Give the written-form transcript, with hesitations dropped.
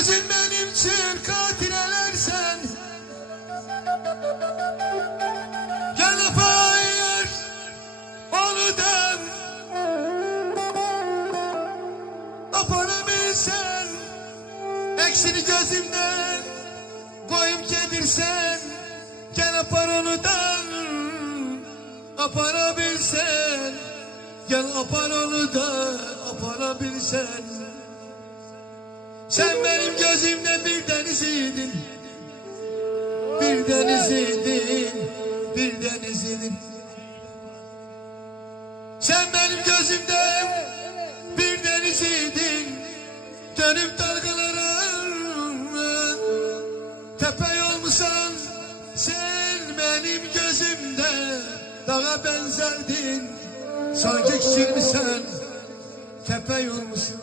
gözün benim için katirelersen, gel hayır onu den, aparabilsen, eksini gözümden koyup getirsen, gel apar onu den, aparabilsen, gel apar onu da aparabilsen. Sen benim gözümde bir deniziydin, bir deniziydin, bir deniziydin. Sen benim gözümde bir deniziydin, dönüp dalgalara tepe olmuşsan. Sen benim gözümde dağa benzerdin, sanki küçülmüşsen, tepe olmuşsun.